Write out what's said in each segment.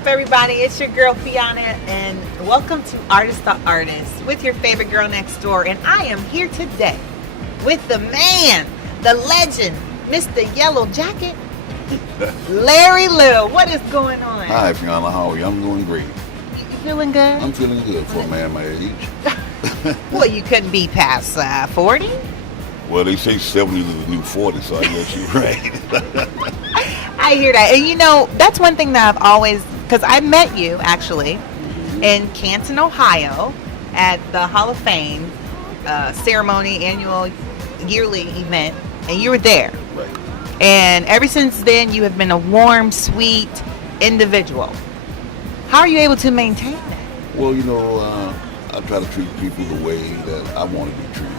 up, everybody? It's your girl Fiona, and welcome to Artist2Artist with your favorite girl next door. And I am here today with the man, the legend, Mr. Yellow Jacket, Larry Little. What is going on? Hi, Fiona. How are you? I'm doing great. You feeling good? I'm feeling good for a man my age. Well, you couldn't be past 40. Well, they say 70 is the new 40, so I guess you're right. I hear that. And you know, that's one thing that I've always, because I met you actually in Canton, Ohio at the Hall of Fame ceremony, annual yearly event, and you were there. Right. And ever since then, you have been a warm, sweet individual. How are you able to maintain that? Well, you know, I try to treat people the way that I want to be treated.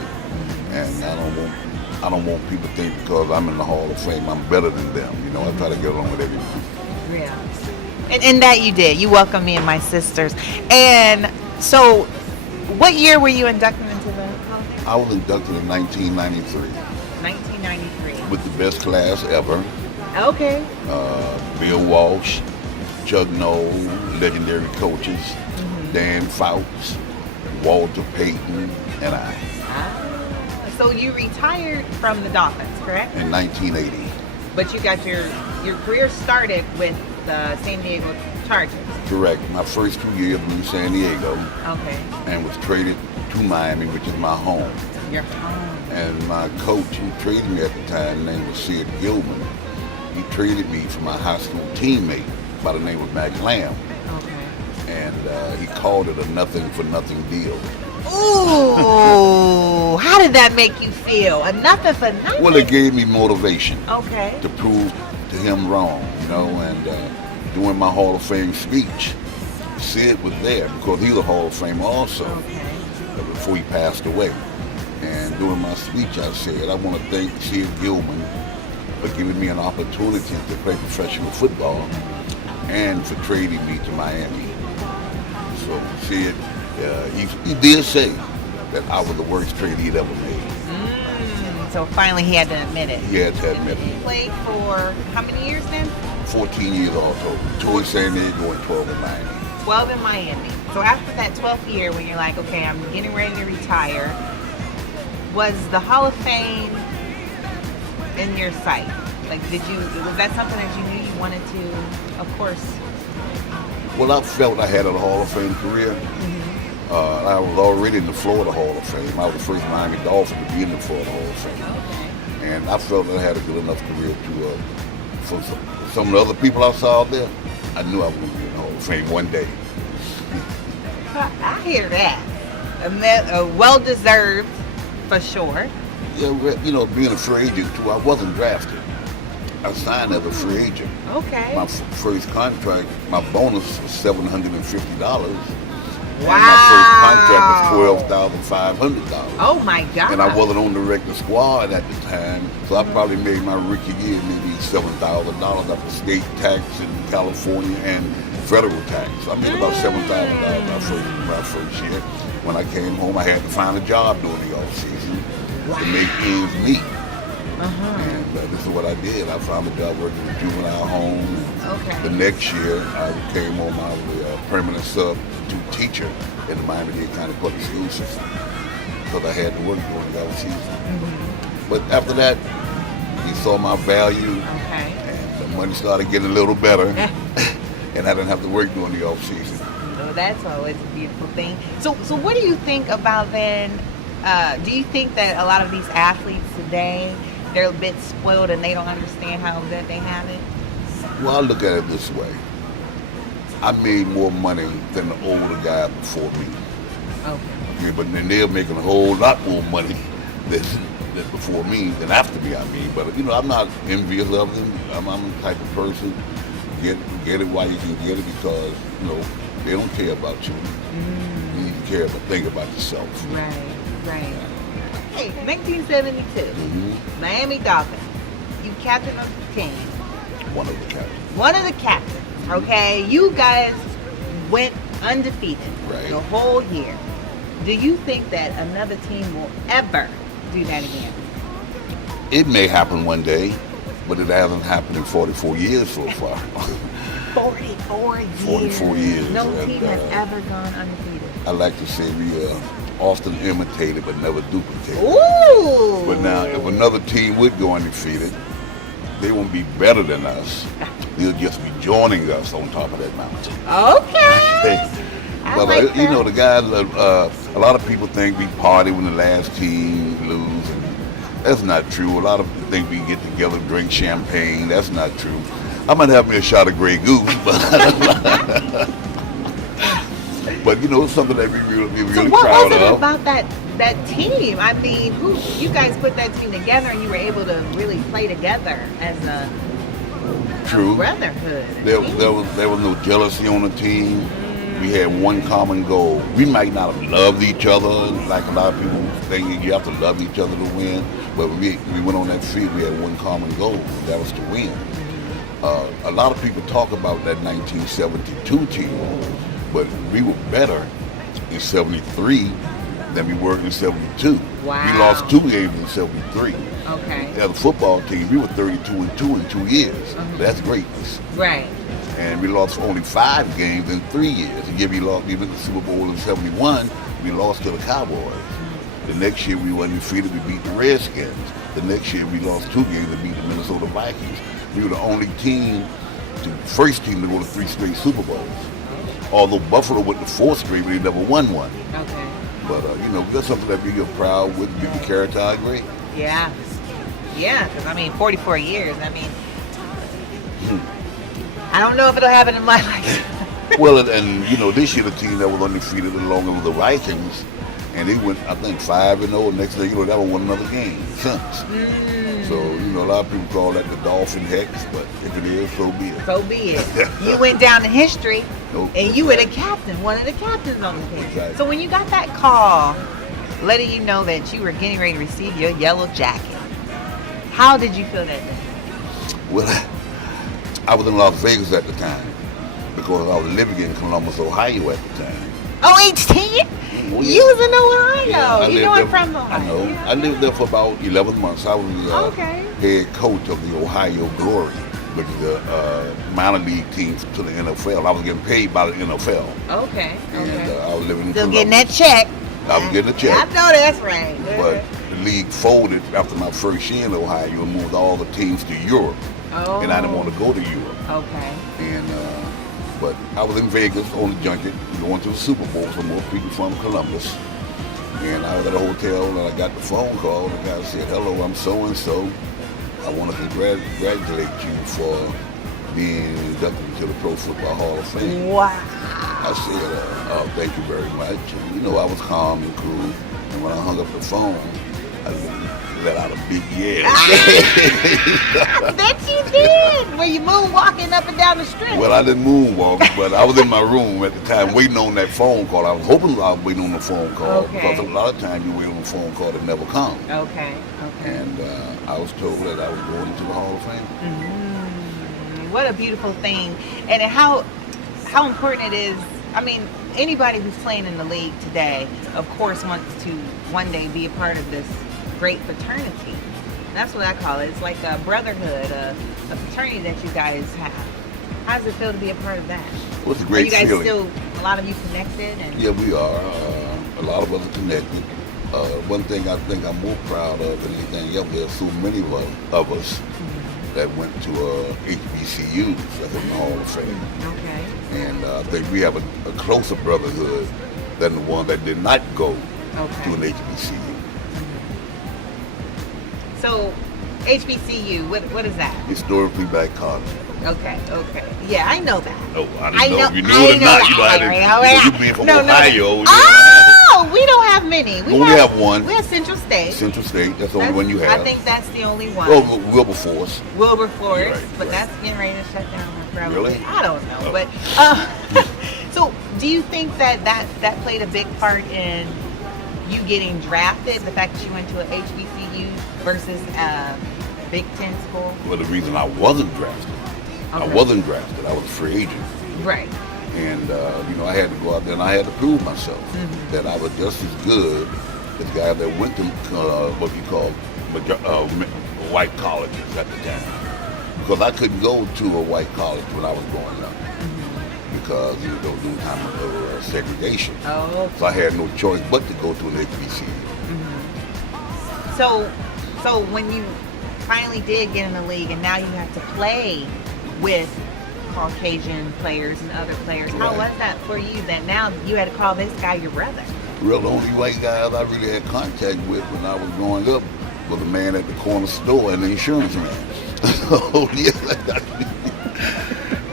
And I don't want people to think because I'm in the Hall of Fame, I'm better than them. You know, I try to get along with everyone. Yeah. And that you did. You welcomed me and my sisters. And so, what year were you inducted into the Hall of Fame? I was inducted in 1993. 1993. With the best class ever. Okay. Bill Walsh, Chuck Noll, legendary coaches, Dan Fouts, Walter Payton, and I. So you retired from the Dolphins, correct? In 1980. But you got your career started with the San Diego Chargers. Correct. My first 2 years was in San Diego. Okay. And was traded to Miami, which is my home. Your home. And my coach who traded me at the time, his name was Sid Gilman, he traded me for my high school teammate by the name of Mac Lamb. Okay. And he called it a nothing for nothing deal. Ooh, how did that make you feel? A nothing for nothing? Well, it gave me motivation. Okay. To prove to him wrong, you know, and during my Hall of Fame speech, Sid was there because he's a Hall of Famer also, before he passed away. And during my speech, I said, I want to thank Sid Gilman for giving me an opportunity to play professional football and for trading me to Miami. So Sid, he did say that I was the worst trade he'd ever made. So finally he had to admit it. He had to admit it. He played for how many years then? 14 years also. 2 in San Diego and 12 in Miami. 12 in Miami. So after that 12th year when you're like, okay, I'm getting ready to retire, was the Hall of Fame in your sight? Like, was that something that you knew you wanted to, of course? Well, I felt I had a Hall of Fame career. I was already in the Florida Hall of Fame. I was the first Miami Dolphin to be in the Florida Hall of Fame. And I felt that I had a good enough career to, for some of the other people I saw out there, I knew I was going to be in the Hall of Fame one day. I hear that. Well-deserved, for sure. Yeah, you know, being a free agent too, I wasn't drafted. I signed as a free agent. Okay. My first contract, my bonus was $750. Wow. And my first contract was $12,500. Oh my God. And I wasn't on the regular squad at the time, so I probably made my rookie year maybe $7,000 after state tax in California and federal tax. So I made about $7,000 my first year. When I came home, I had to find a job during the off season to make ends meet. And this is what I did. I found a job working at a juvenile home. Okay. The next year, I came home. I was a permanent substitute teacher in the Miami-Dade County Public School System because I had to work during the off season. But after that, he saw my value, and the money started getting a little better, and I didn't have to work during the off season. So that's always a beautiful thing. So what do you think about then? Do you think that a lot of these athletes today, they're a bit spoiled and they don't understand how good they have it? Well, I look at it this way. I made more money than the older guy before me. Okay, but then they're making a whole lot more money than before me, than after me, I mean. But, you know, I'm not envious of them. I'm the type of person, get it while you can get it because, you know, they don't care about you. You need to care about, think about yourself. Right. Hey, 1972, Miami Dolphins. You captain of the team. One of the captains. One of the captains. Okay, you guys went undefeated the whole year. Do you think that another team will ever do that again? It may happen one day, but it hasn't happened in 44 years so far. 44 years. 44 years. No and, team has ever gone undefeated. I like to say we often imitated but never duplicated. Ooh! But now, if another team would go undefeated, they won't be better than us. They'll just be joining us on top of that mountain. Okay. But like you know, the guys, a lot of people think we party when the last team lose, and that's not true. A lot of people think we get together, drink champagne. That's not true. I might have me a shot of Grey Goose, but you know, it's something that we really so what proud was it of. about that team? I mean, you guys put that team together, and you were able to really play together as a brotherhood. There was no jealousy on the team. We had one common goal. We might not have loved each other like a lot of people think you have to love each other to win, but we went on that field. We had one common goal, and that was to win. A lot of people talk about that 1972 team, but we were better in 73 than we were in 72. Wow. We lost 2 games in 73. Okay. As a football team, we were 32-2 in 2 years. That's greatness. Right. And we lost only 5 games in 3 years. The year we lost, we went to the Super Bowl in 71, we lost to the Cowboys. The next year we were undefeated, we beat the Redskins. The next year we lost 2 games and beat the Minnesota Vikings. We were the only team, first team to go to 3 straight Super Bowls. Although Buffalo went to 4 straight, but they never won one. Okay. But you know, that's something that we are proud with. We carry our great. Yeah. Yeah, because I mean, 44 years. I mean, I don't know if it'll happen in my life. Well, and you know, this year the team that was undefeated along with the Vikings, and they went, I think, 5-0. Next day, you know, they haven't won another game since. So, you know, a lot of people call that the Dolphin Hex, but if it is, so be it. So be it. You went down in history, and you were the exactly. captain, one of the captains on the team. Exactly. So when you got that call, letting you know that you were getting ready to receive your yellow jacket, how did you feel that day? Well, I was in Las Vegas at the time because I was living in Columbus, Ohio at the time. Oh, 18? Oh, yeah. You was in Ohio. Yeah, You know I'm from Ohio. I know. Yeah. I lived there for about 11 months. I was head coach of the Ohio Glory, which is a minor league team to the NFL. I was getting paid by the NFL. Okay. And I was living in Still Columbus. getting that check. I was getting a check. I know that's right. But the league folded after my first year in Ohio and moved all the teams to Europe. Oh. And I didn't want to go to Europe. Okay. And but I was in Vegas on the junket, going to the Super Bowl. Some more people from Columbus. And I was at a hotel and I got the phone call. The guy said, "Hello, I'm so and so. I want to congratulate you for being inducted into the Pro Football Hall of Fame." Wow. I said, "Oh, thank you very much." And, you know, I was calm and cool. And when I hung up the phone, I let out a big yell. I bet you did. Were you moonwalking up and down the strip? Well, I didn't moonwalk, but I was in my room at the time waiting on that phone call. I was hoping I was waiting on the phone call because a lot of times you wait on the phone call that never comes. Okay. And I was told that I was going into the Hall of Fame. What a beautiful thing. And how important it is. I mean, anybody who's playing in the league today, of course, wants to one day be a part of this great fraternity. That's what I call it. It's like a brotherhood, a fraternity that you guys have. How does it feel to be a part of that? Well, it's a great feeling. Are you guys feeling. still, a lot of you connected? And Yeah, we are. A lot of us are connected. One thing I think I'm more proud of than anything else, there's so many of us that went to HBCUs that's in the Hall of Fame. Okay. And I think we have a closer brotherhood than the one that did not go to an HBCU. So, HBCU, what is that? Historically Black College. Okay. Yeah, I know that. No, I didn't know if you knew it or not. You know, you being from Ohio. Oh, we don't have many. We only have one. We have Central State. Central State, that's the only one you have. I think that's the only one. Oh, Wilberforce. Wilberforce, Right, but right. that's getting ready to shut down. Probably. Really? I don't know, Oh. but so do you think that played a big part in you getting drafted? The fact that you went to an HBCU versus a Big Ten school? Well, the reason I wasn't drafted, I was a free agent. Right. And, you know, I had to go out there and I had to prove myself that I was just as good as the guy that went to what you call white colleges at the time. because I couldn't go to a white college when I was growing up because during time of segregation. Oh. So I had no choice but to go to an HBCU. So when you finally did get in the league, and now you have to play with Caucasian players and other players, how was that for you? That now you had to call this guy your brother? Real, the only white guys I really had contact with when I was growing up was the man at the corner store and the insurance man. So yeah.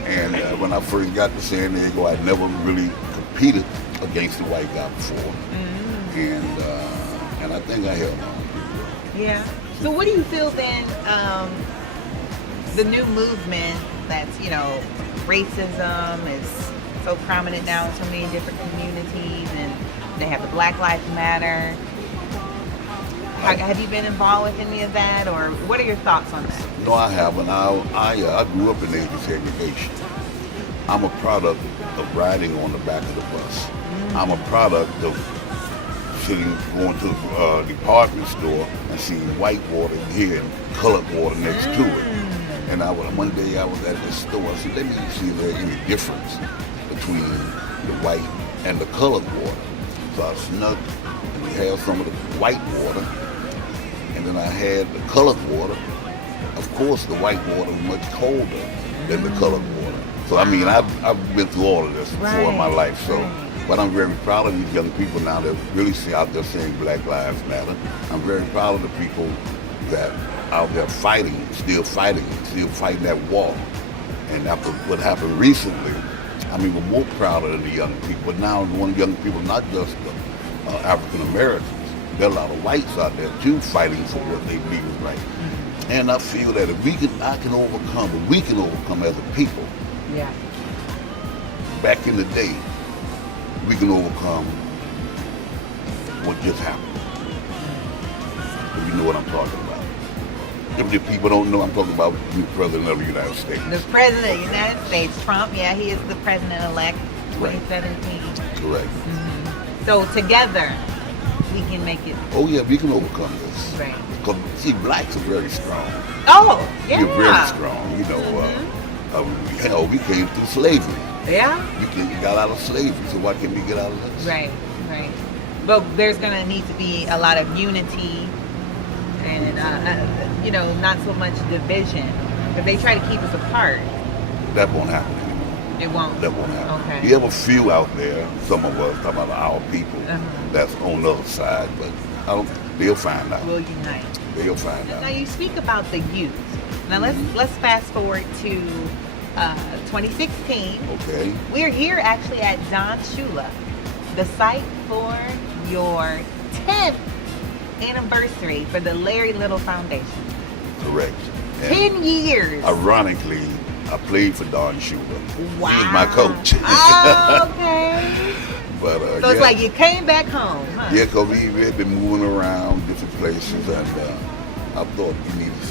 And when I first got to San Diego, I'd never really competed against a white guy before, and I think I held on. Yeah. So what do you feel then? The new movement that's racism is so prominent now in so many different communities, and they have the Black Lives Matter. Have you been involved with any of that, or what are your thoughts on that? No, I haven't. I grew up in age of segregation. I'm a product of riding on the back of the bus. I'm a product of going to the department store and seeing white water here and colored water next to it. And one day I was at this store. I said, let me see if there's any difference between the white and the colored water. So I snuck and we had some of the white water, and then I had the colored water. Of course, the white water was much colder than the colored water. So I mean, I've been through all of this before in my life. So, but I'm very proud of these young people now that really see out there saying Black Lives Matter. I'm very proud of the people that out there still fighting that war. And after what happened recently, I mean, we're more prouder than the young people. But now, one young people, not just African Americans, there are a lot of whites out there too fighting for what they believe is right. And I feel that if we can overcome as a people. Yeah. Back in the day, we can overcome what just happened. If you know what I'm talking about. If the people don't know, I'm talking about the President of the United States. The President of the United States, Trump, yeah, he is the President-elect, 2017. Correct. So together, we can make it. Oh yeah, we can overcome this. Right. Because, see, blacks are very strong. Oh, yeah. We're very strong, we came through slavery. Yeah. We got out of slavery, so why can't we get out of this? Right. But there's going to need to be a lot of unity and, not so much division. If they try to keep us apart. That won't happen anymore. It won't? That won't happen. Okay. You have a few out there, some of us, talking about our people, that's on the other side, but they'll find out. We'll unite. They'll find out. Now you speak about the youth. Now let's fast forward to 2016. Okay. We're here actually at Don Shula, the site for your 10th anniversary for the Larry Little Foundation. Correct. 10 years. Ironically, I played for Don Shula. Wow. He was my coach. Oh, okay. But, so it's like you came back home, huh? Yeah, because we had been moving around different places, and I thought we needed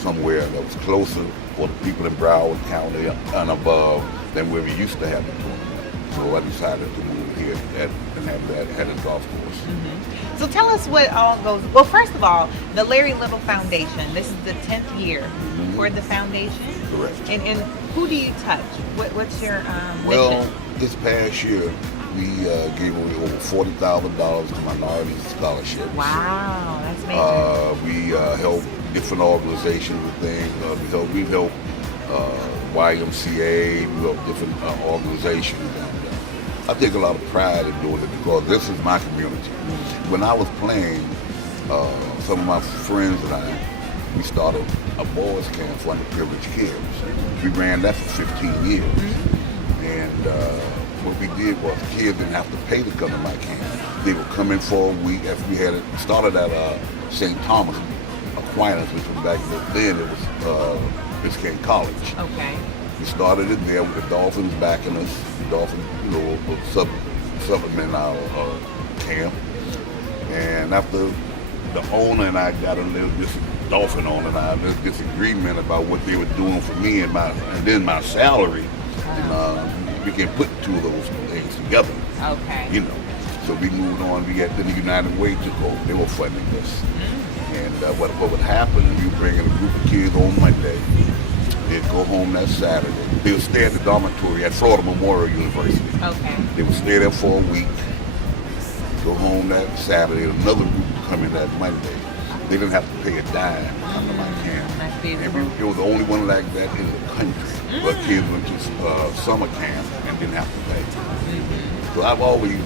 somewhere that was closer for the people in Broward County and above than where we used to have the tournament. So I decided to move here and have a golf course. So tell us what all goes. Well, first of all, the Larry Little Foundation. This is the 10th year for the foundation. Correct. And who do you touch? What's your Well, mission? this past year we gave away over $40,000 to minority scholarships. Wow, that's amazing. We help different organizations with things. We've helped YMCA. We help different organizations. And I take a lot of pride in doing it because this is my community. When I was playing, some of my friends and I, we started a boys camp for underprivileged kids. We ran that for 15 years. And what we did was kids didn't have to pay to come to my camp. They would come in for a week after we had it started at St. Thomas Aquinas, which was back then it was Biscayne College. Okay. We started it there with the Dolphins backing us. Dolphins, supplement our camp. And after the owner and I got a little Dolphin owner and I had this disagreement about what they were doing for me and then my salary, and we can put two of those things together. Okay. So we moved on. Then the United Way took over. They were funding this. And what would happen? You bring in a group of kids on Monday, go home that Saturday. They would stay at the dormitory at Florida Memorial University. Okay. They would stay there for a week, go home that Saturday. Another group would come in that Monday. They didn't have to pay a dime to come to my camp. It was the only one like that in the country. But kids went to summer camp and didn't have to pay. So I've always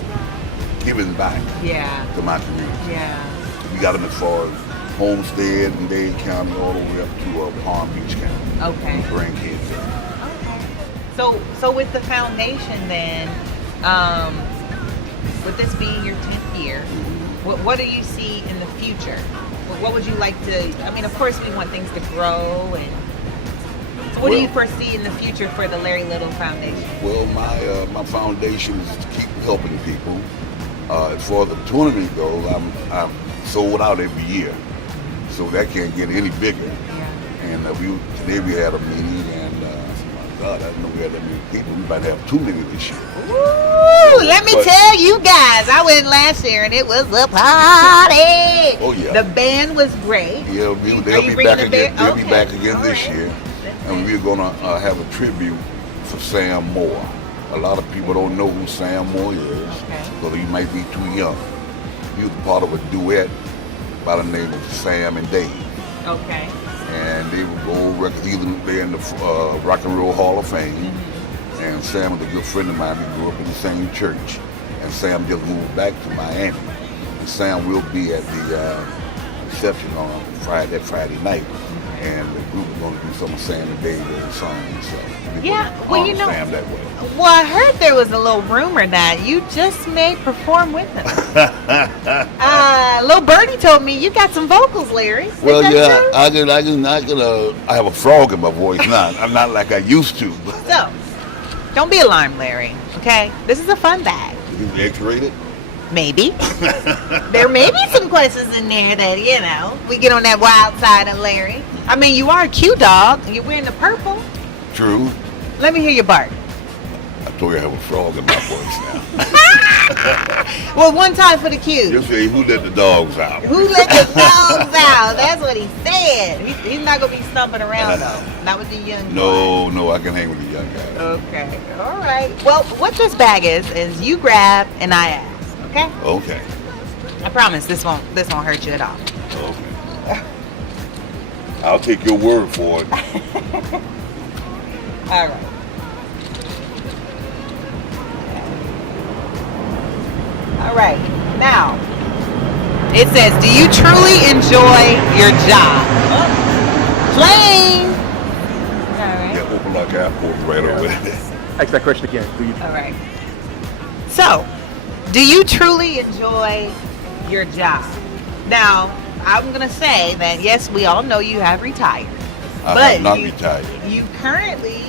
given back to my community. Yeah. We got them as far as Homestead and Dade County all the way up to Palm Beach County. Okay. We bring kids there. Okay. So with the foundation then, with this being your 10th year, what do you see in the future? What would you like to, I mean, of course we want things to grow, and so what do you foresee in the future for the Larry Little Foundation? Well, my foundation is to keep helping people. As far as the tournament goes, I'm sold out every year, so that can't get any bigger. Yeah. And today we had a meeting, and my God, I didn't know we had that many people. We might have too many this year. Woo! Let me tell you guys, I went last year and it was a party. Oh yeah. The band was great. Yeah, they'll be back again. They'll be back again this year, and we're gonna have a tribute for Sam Moore. A lot of people don't know who Sam Moore is, because he might be too young. He was part of a duet by the name of Sam and Dave. Okay. And they would go records. They're in the Rock and Roll Hall of Fame. And Sam was a good friend of mine. We grew up in the same church. And Sam just moved back to Miami. And Sam will be at the reception on Friday night. And the group is going to do some of Sam and Dave's songs. So well, you know, Sam that way. Well, I heard there was a little rumor that you just may perform with him. Little Birdie told me you got some vocals, Larry. Well, yeah, I have a frog in my voice now. I'm not like I used to. So, don't be alarmed, Larry. Okay, this is a fun bag. Is it X-rated? Maybe. There may be some questions in there that, we get on that wild side of Larry. I mean, you are a Q dog. You're wearing the purple. True. Let me hear your bark. I told you I have a frog in my voice now. Well, one time for the Q. Just say, who let the dogs out? Who let the dogs out? That's what he said. He's not going to be stumping around, though. Not with the young guys. No, I can hang with the young guys. Okay. All right. Well, what this bag is you grab and I ask. Okay? Okay. I promise this won't hurt you at all. Okay. I'll take your word for it. All right. All right. Now, it says, do you truly enjoy your job? Plain. All right. Yeah, open like airport right over there. Ask that question again. Do you? All right. So, do you truly enjoy your job? Now, I'm going to say that, yes, we all know you have retired. I have not retired. You currently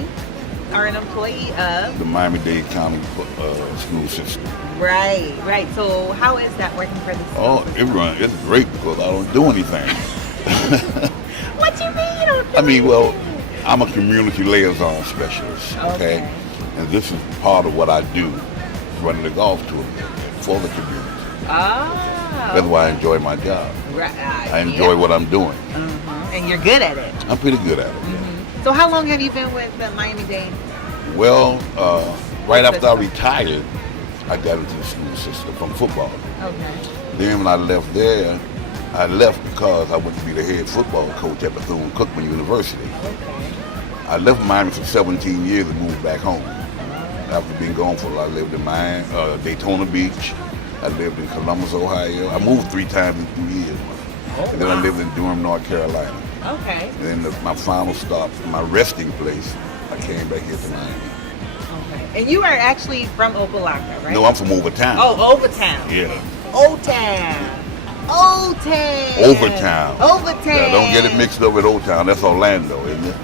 are an employee of the Miami-Dade County school system. Right. So how is that working for the school? Oh, it's great because I don't do anything. What you mean you don't do I mean, well, anything? I'm a community liaison specialist, okay? And this is part of what I do, running the golf tournament for the community. That's why I enjoy my job. Right. I enjoy what I'm doing. And you're good at it. I'm pretty good at it. So how long have you been with Miami-Dade? Well, right after I retired, I got into the school system from football. Okay. Then when I left there, I left because I went to be the head football coach at Bethune-Cookman University. Okay. I left Miami for 17 years and moved back home. After being gone for a while, I lived in Miami, Daytona Beach. I lived in Columbus, Ohio. I moved 3 times in 2 years. And then I lived in Durham, North Carolina. Okay. And then my final stop, my resting place, I came back here to Miami. Okay. And you are actually from Opelika, right? No, I'm from Overtown. Oh, Overtown. Yeah. Overtown. Overtown. Yeah, don't get it mixed up with Old Town. That's Orlando, isn't it?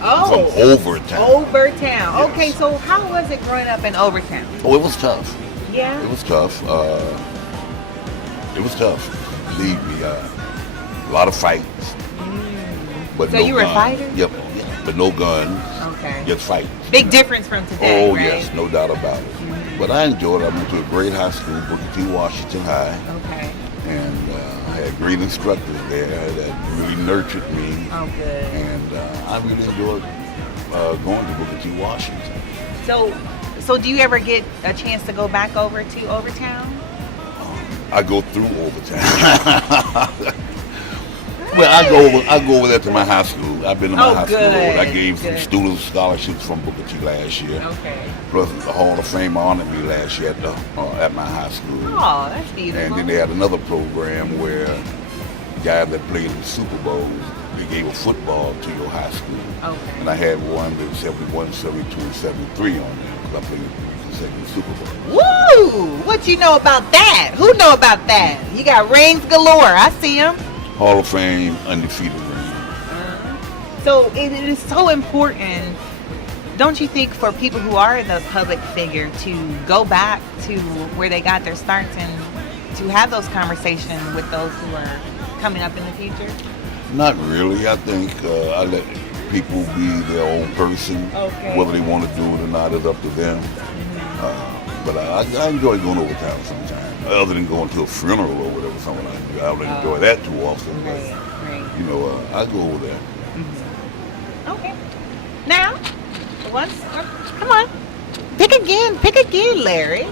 Oh. From Overtown. Overtown. Yes. Okay, so how was it growing up in Overtown? Oh, it was tough. Yeah. It was tough. Believe me, a lot of fights. But so no you were guns. a fighter? Yep. But no guns. Okay. Just fights. Big difference from today, Oh, right? yes, no doubt about it. But I enjoyed it. I went to a great high school, Booker T. Washington High. Okay. And I had great instructors there that really nurtured me. Oh, good. And I really enjoyed going to Booker T. Washington. So do you ever get a chance to go back over to Overtown? I go through Overtown. Well, I go over there to my high school. I've been to my high school. I gave some students scholarships from Booker T last year. Okay. Plus, the Hall of Fame honored me last year at my high school. Oh, that's beautiful. And then they had another program where guys that played in the Super Bowl, they gave a football to your high school. Okay. And I had one that was 71, 72, and 73 on there because I played in the second Super Bowl. Woo! What you know about that? Who know about that? You got rings galore. I see them. Hall of Fame undefeated ring. So it is so important, don't you think, for people who are the public figure to go back to where they got their starts and to have those conversations with those who are coming up in the future? Not really. I think I let people be their own person. Okay. Whether they want to do it or not is up to them. But I enjoy going over town sometimes. Other than going to a funeral or whatever, someone I don't enjoy that too often. But Right. you know, I go over there. Okay. Now, come on. Pick again, Larry.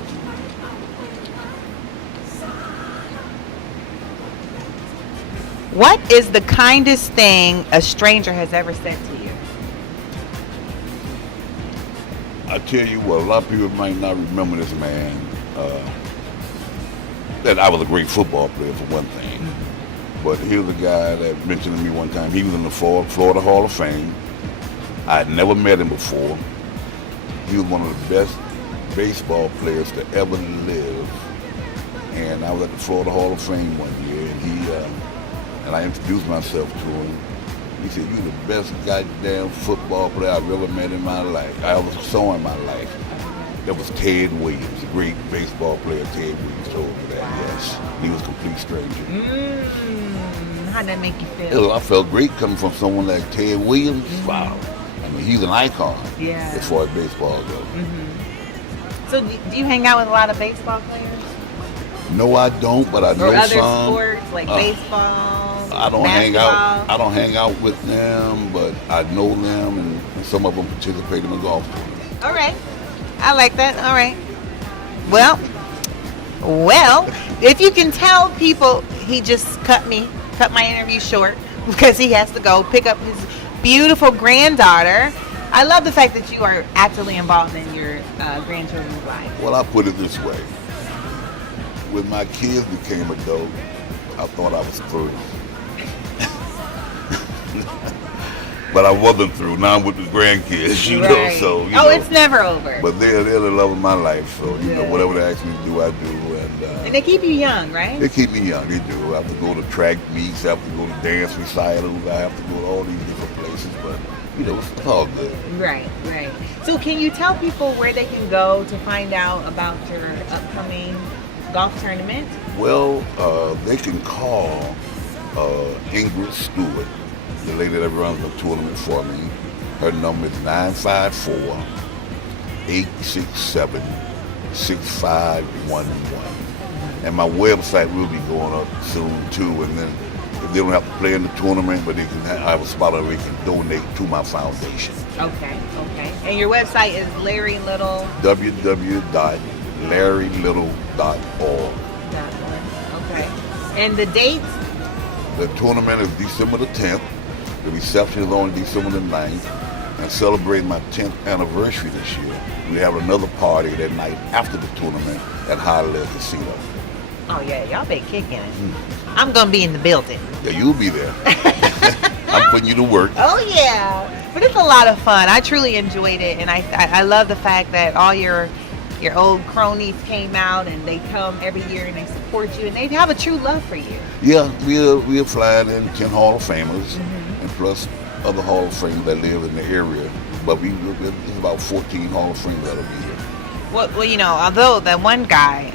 What is the kindest thing a stranger has ever said to you? I tell you what, a lot of people might not remember this man. That I was a great football player for one thing. But here's a guy that mentioned to me one time. He was in the Florida Hall of Fame. I had never met him before. He was one of the best baseball players to ever live. And I was at the Florida Hall of Fame one year, and I introduced myself to him. He said, "You're the best goddamn football player I've ever met in my life. I ever saw in my life." That was Ted Williams, the great baseball player. Ted Williams told me that. Yes, he was a complete stranger. How'd that make you feel? I felt great coming from someone like Ted Williams. Wow, I mean, he's an icon. Yeah. As far as baseball goes. So do you hang out with a lot of baseball players? No, I don't, but I know or other some. sports like baseball, I don't basketball? hang out with them, but I know them, and some of them participate in the golf tournament. All right. I like that. All right. Well, if you can tell people, he just cut my interview short because he has to go pick up his beautiful granddaughter. I love the fact that you are actively involved in your grandchildren's life. Well, I put it this way. When my kids became adult, I thought I was through. But I wasn't through. Now I'm with the grandkids, you know. So it's never over. But they're the love of my life. So you know, whatever they ask me to do, I do. And they keep you young, right? They keep me young. They do. I have to go to track meets. I have to go to dance recitals. I have to go to all these different places. But you know, it's all good. Right. So can you tell people where they can go to find out about your upcoming golf tournament? Well, they can call Ingrid Stewart, the lady that runs the tournament for me. Her number is 954-867-6511. And my website will be going up soon too. And then if they don't have to play in the tournament, but they can have a spot where they can donate to my foundation. Okay. And your website is Larry Little. www.larrylittle.org. Okay. And the dates? The tournament is December the 10th. The reception is on December the 9th. And celebrating my 10th anniversary this year, we have another party that night after the tournament at Highland Casino. Oh, yeah. Y'all been kicking it. I'm going to be in the building. Yeah, you'll be there. I'm putting you to work. Oh, yeah. But it's a lot of fun. I truly enjoyed it. And I love the fact that all your old cronies came out and they come every year and they support you and they have a true love for you. Yeah, we're flying in 10 Hall of Famers and plus other Hall of Famers that live in the area. But there's about 14 Hall of Famers that'll be here. Well, you know, although that one guy,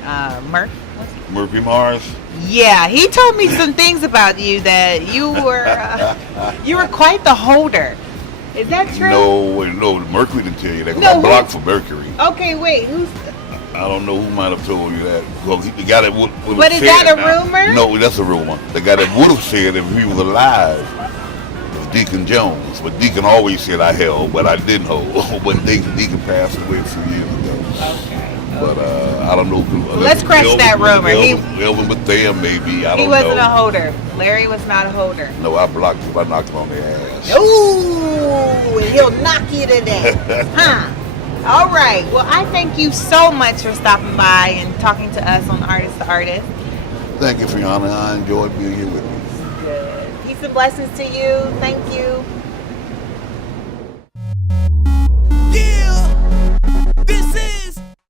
Murphy Mars. Yeah, he told me some things about you that you were quite the holder. Is that true? No, Mercury didn't tell you that. I blocked for Mercury. Okay, wait, who's? I don't know who might have told you that. Well, the guy that would have said that a rumor? No, that's a rumor. The guy that would have said if he was alive was Deacon Jones. But Deacon always said I held, but I didn't hold. When Deacon passed away a few years ago. Okay. But I don't know who. Let's crush that rumor. Elvin Bethea, maybe. I don't know. He wasn't a holder. Larry was not a holder. No, I blocked him. I knocked him on the ass. Ooh, he'll knock you to death. Huh? All right. Well, I thank you so much for stopping by and talking to us on Artist to Artist. Thank you, Fiona. I enjoyed being here with you. Good. Peace and blessings to you. Thank you.